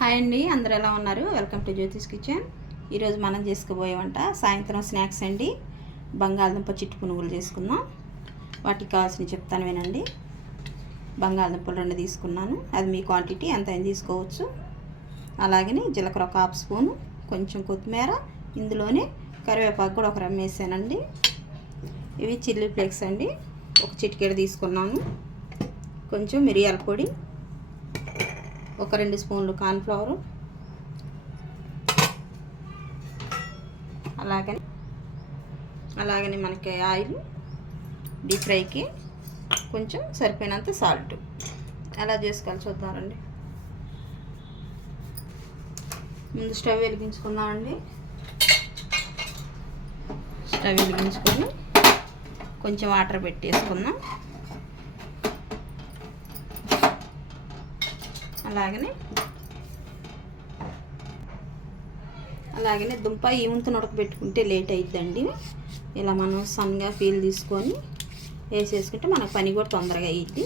Hi అండి, అందరూ ఎలా ఉన్నారు? Welcome to Jyothish kitchen. ఈరోజు మనం చేసుకోబోయే వంట సాయంత్రం స్నాక్స్ అండి. బంగాళదుంప చిట్టు పునుగులు చేసుకుందాం. వాటికి కావాల్సిన చెప్తాను వినండి. బంగాళదుంపలు 2 తీసుకున్నాను. అది మీ క్వాంటిటీ ఎంత అయినా తీసుకోవచ్చు. అలాగని జీలకర్ర 1 హాఫ్ స్పూను, కొంచెం కొత్తిమీర, ఇందులోనే కరివేపాకు కూడా 1 రెమ్మ వేసానండి. ఇవి చిల్లీ ఫ్లేక్స్ అండి, 1 చిటికెడు తీసుకున్నాను. కొంచెం మిరియాల పొడి, 2 స్పూన్లు కార్న్ఫ్లవరు, అలాగని మనకి ఆయిల్, డీప్ ఫ్రైకి కొంచెం సరిపోయినంత సాల్ట్. ఎలా చేసుకోవాలి చూద్దామండి. ముందు స్టవ్ వెలిగించుకుందామండి. స్టవ్ వెలిగించుకొని కొంచెం వాటర్ పెట్టేసుకుందాం. అలాగనే దుంప ఈ ముంతను ఉడకబెట్టుకుంటే లేట్ అవుతుందండి. ఇలా మనం సన్నగా ఫీల్ తీసుకొని వేసేసుకుంటే మనకు పని కూడా తొందరగా అయ్యిద్ది.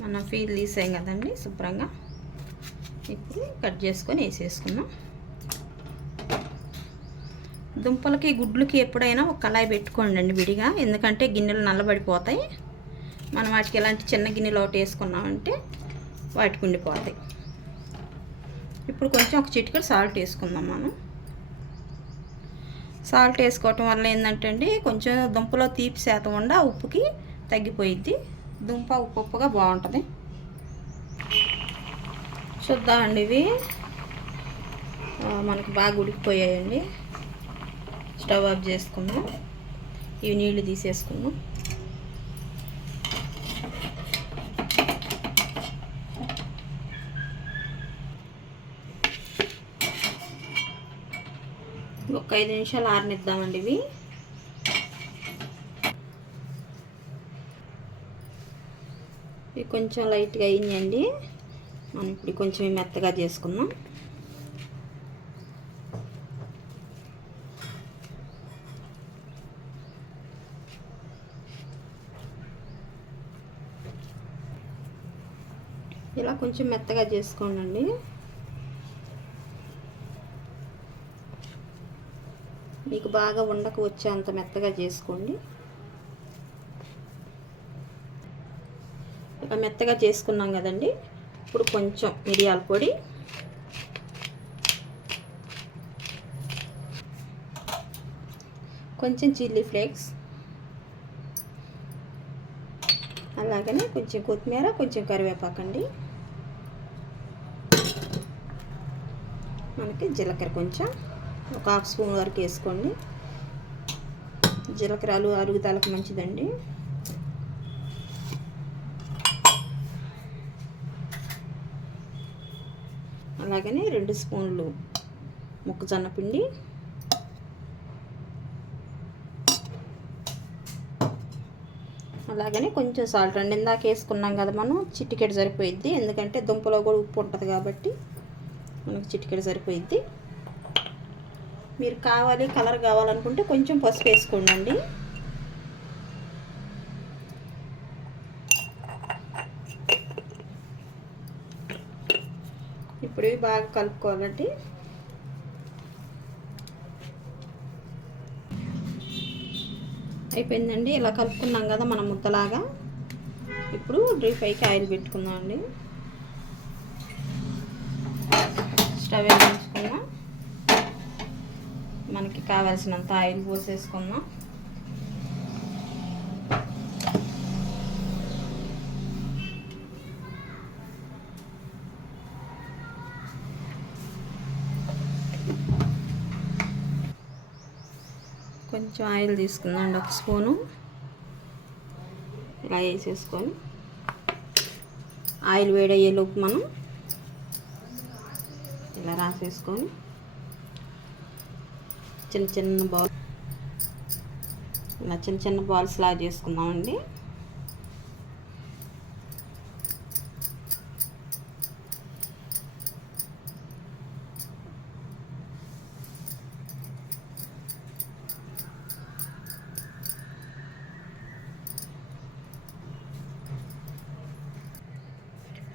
మనం ఫీల్ తీసాం కదండి శుభ్రంగా. ఇప్పుడు కట్ చేసుకొని వేసేసుకున్నాం. దుంపలకి గుడ్లకి ఎప్పుడైనా ఒక కళాయి పెట్టుకోండి అండి విడిగా, ఎందుకంటే గిన్నెలు నల్లబడిపోతాయి. మనం వాటికి ఎలాంటి చిన్న గిన్నెలు ఒకటి వేసుకున్నామంటే వాటికి ఉండిపోతాయి. ఇప్పుడు కొంచెం 1 చిటికెడు సాల్ట్ వేసుకుందాం. మనం సాల్ట్ వేసుకోవటం వల్ల ఏంటంటే అండి, కొంచెం దుంపలో తీపి శాతం ఉండ ఉప్పుకి తగ్గిపోయిద్ది. దుంప ఉప్పుగా బాగుంటుంది. చూద్దామండి, ఇవి మనకు బాగా ఉడికిపోయాయండి. స్టవ్ ఆఫ్ చేసుకుందాం. ఇవి నీళ్లు తీసేసుకుందాం. ఒక 5 నిమిషాలు ఆరనిద్దామండి. ఇవి కొంచెం లైట్గా అయ్యిందండి. మనం ఇప్పుడు కొంచెం మెత్తగా చేసుకుందాం. ఇలా కొంచెం మెత్తగా చేసుకోండి. మీకు బాగా ఉండకు వచ్చేంత మెత్తగా చేసుకోండి. ఇలా మెత్తగా చేసుకున్నాం కదండి. ఇప్పుడు కొంచెం మిరియాల పొడి, కొంచెం చిల్లీ ఫ్లేక్స్, అలాగనే కొంచెం కొత్తిమీర, కొంచెం కరివేపాకండి. మనకి జీలకర్ర కొంచెం 1 హాఫ్ స్పూన్ వరకు వేసుకోండి. జీలకర్ర అరుగుదలకు మంచిదండి. అలాగనే 2 స్పూన్లు మొక్కజొన్న పిండి, అలాగనే కొంచెం సాల్ట్ అండి. ఇందాక వేసుకున్నాం కదా మనం, చిటికెడు సరిపోయిద్ది. ఎందుకంటే దుంపలో కూడా ఉప్పు ఉంటుంది కాబట్టి మనకు చిటికెడు సరిపోయిద్ది. మీరు కలర్ కావాలనుకుంటే కొంచెం పసుపు వేసుకోండి. ఇప్పుడు ఇవి బాగా కలుపుకోవాలండి. అయిపోయిందండి. ఇలా కలుపుకున్నాం కదా మనం ముద్దలాగా. ఇప్పుడు డీప్ ఫ్రైకి ఆయిల్ పెట్టుకుందాం అండి. స్టవ్ వెలిగించుకుందాం. మనకి కావాల్సినంత ఆయిల్ పోసేసుకుందాం. కొంచెం ఆయిల్ తీసుకుందాం, 1 స్పూను. ఇలా వేసేసుకొని ఆయిల్ వేడయ్యేలోపు మనం ఇలా రాసేసుకొని చిన్న బాల్స్ లాగా చేసుకుందామండి.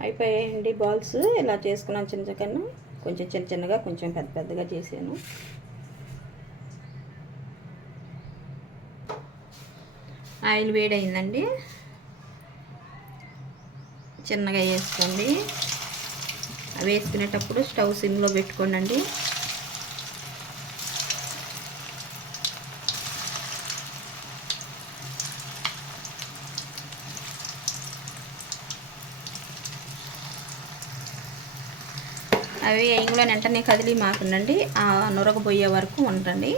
అయిపోయాయండి బాల్స్. ఇలా చేసుకున్నాను చిన్న చిన్న, కొంచెం చిన్న చిన్నగా, కొంచెం పెద్ద పెద్దగా చేసాను. ఆయిల్ వేడైందండి, చిన్నగా వేసుకోండి. వేసుకునేటప్పుడు స్టవ్ సిమ్లో పెట్టుకోండి. అవి ఇంగులో వెంటనే కదిలి మాకుండండి, ఆ నొరగబోయే వరకు ఉండండి.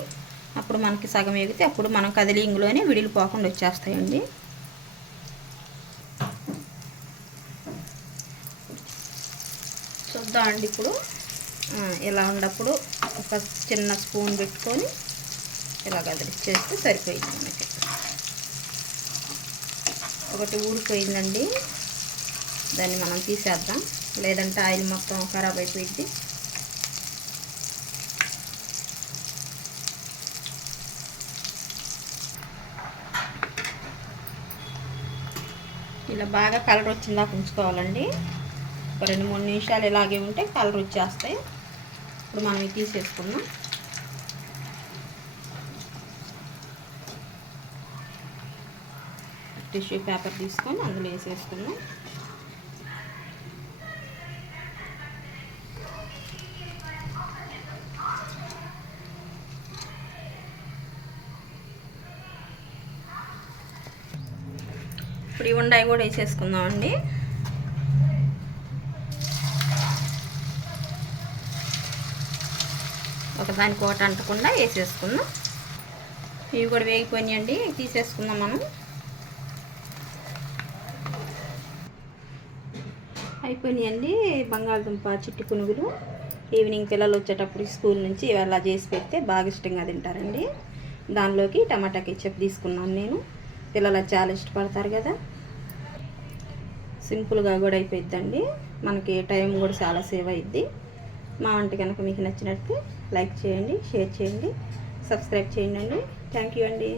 అప్పుడు మనకి సగం ఎగితే అప్పుడు మనం కదిలి ఇంగులోనే విడిలిపోకుండా వచ్చేస్తాయండి. చూద్దామండి ఇప్పుడు. ఇలా ఉన్నప్పుడు ఒక చిన్న స్పూన్ పెట్టుకొని ఇలా కదిలిచ్చేస్తే సరిపోయింది మనకి. ఒకటి ఊడిపోయిందండి, దాన్ని మనం తీసేద్దాం, లేదంటే ఆయిల్ మొత్తం ఖరాబ్ అయిపోయింది. ఇలా బాగా కలర్ వచ్చిందాక ఉంచుకోవాలండి. ఒక 2-3 నిమిషాలు ఇలాగే ఉంటే కలర్ వచ్చేస్తాయి. ఇప్పుడు మనం ఇవి తీసేసుకుందాం. టిష్యూ పేపర్ తీసుకొని అందులో వేసేసుకుందాం. ఇప్పుడు ఈ ఉండాయి కూడా వేసేసుకుందాం అండి. ఒకదానికి ఒకటి అంటకుండా వేసేసుకుందాం. ఇవి కూడా వేగిపోయినాయండి, తీసేసుకుందాం మనం. అయిపోయినాయండి బంగాళదుంప చిట్టి పునుగులు. ఈవినింగ్ పిల్లలు వచ్చేటప్పుడు స్కూల్ నుంచి ఇలా చేసి పెడితే బాగా ఇష్టంగా తింటారండి. దానిలోకి టమాటా కెచప్ తీసుకున్నాను నేను. పిల్లలు చాలా ఇష్టపడతారు కదా. సింపుల్గా కూడా అయిపోయిద్దండి, మనకి టైం కూడా చాలా సేవ్ అయ్యిద్ది. మా వంట కనుక మీకు నచ్చినట్టు లైక్ చేయండి, షేర్ చేయండి, సబ్స్క్రైబ్ చేయండి. థ్యాంక్ యూ అండి.